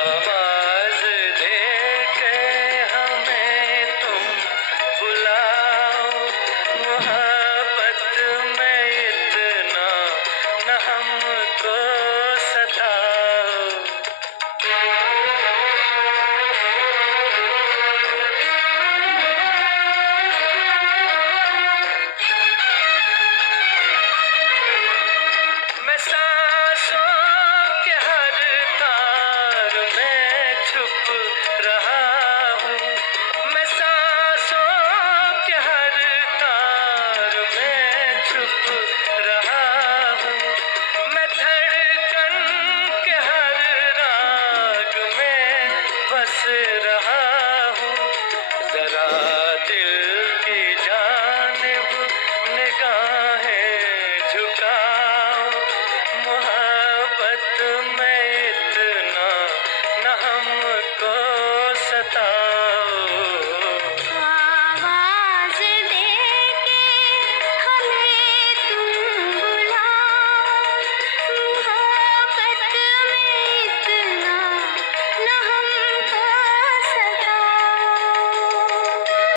आवाज दे के हमें तुम बुलाओ, मोहब्बत में इतना न हमको सताओ। मैं सांसों के हर तार में छुप रहा हूँ, मैं सांसों के हर तार में छुप रहा हूँ, मैं धड़कन के हर राग में बस रहा